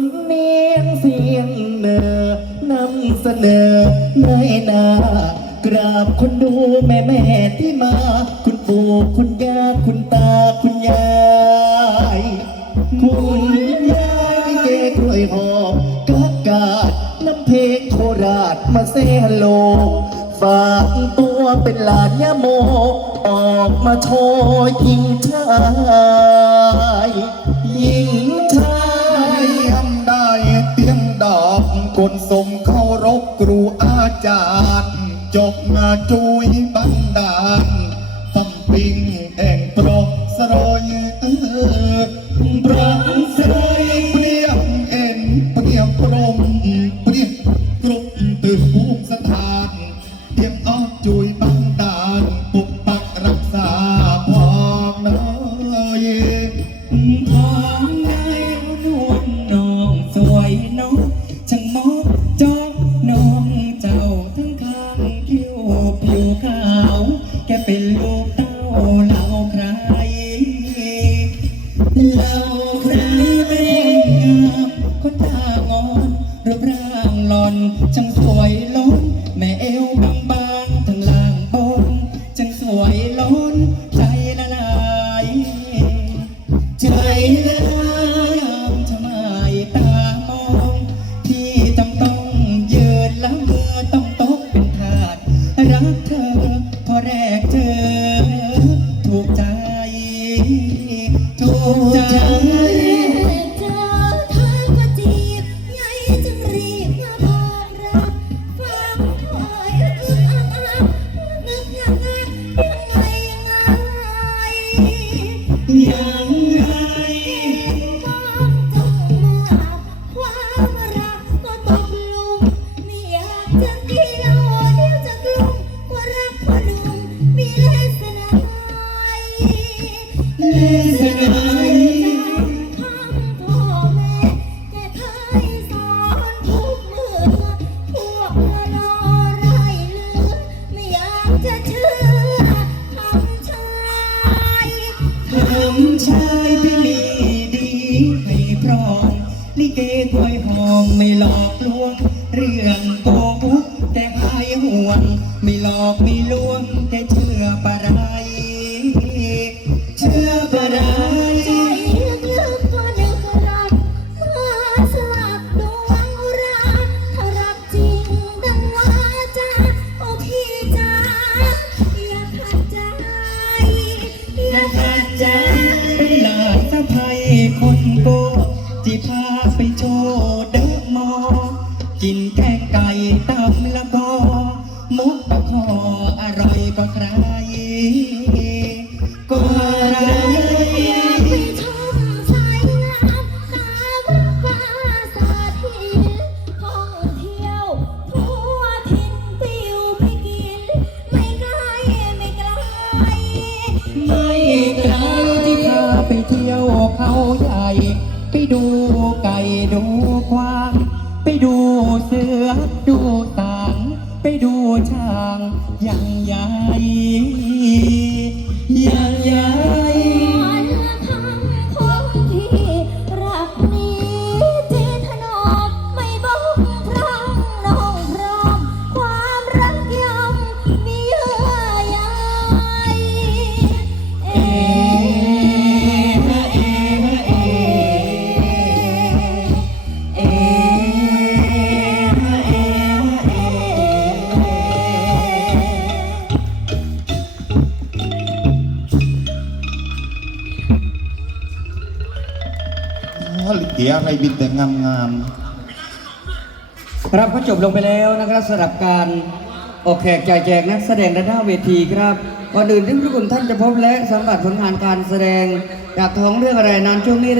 ำเนียงเสียงเนือนำเสนอในนากราบคนดูแม่แม่ที่มา คุณปู่คุณย่าคุณตาคุณยายคุณยายพี่เกกล้วยหอมกากาดน้ำเพชรโคราชมาเซฮัลโลฝากตัวเป็นหลานยาโม ออกมาโชว์ยิงชายยิง อกกดส่งเคารพครูอาจารย์จบมาจุยบันดาลตั้มปิงแองโปรกสรอยเออพระ รูปร่างหล่อนช่างสวยล้น แม่เอวบางบางๆทั้งล่างบนช่างสวยล้น ใจละลายใจละลายทำไมตามอง ที่จำต้องยืนแล้วเมื่อต้องตกเป็นทาสรักเธอ พอแรกเจอถูกใจ ถูกใจ อยากจะเชื่อคำชายทำชายที่มีดีให้พร้อมลิเกถวยหอมไม่หลอกลวง เรื่องโกหกแต่หายห่วง ไม่หลอกไม่ลวงแต่เชื่อปะ อย่าขัดใจเป็นหลานสะพายคนโกที่พาไปโชว์เดอะมอ กินแกงไก่ตำละกอมุกตะคออร่อยกว่าใคร ไปดูไก่ดูควางไปดูเสือดูต่าง ไปดูช้างย่างใหญ่ย่างใหญ่ ลิเกียอะไรบินแต่งามงามครับก็จบลงไปแล้วนะครับสำหรับการออกแขกจ่ายแจกนักแสดงด้านหน้าเวทีครับก่อนอื่นที่ทุกคนท่านจะพบและสัมผัสผลงานการแสดงจากท้องเรื่องอะไรนั้นช่วงนี้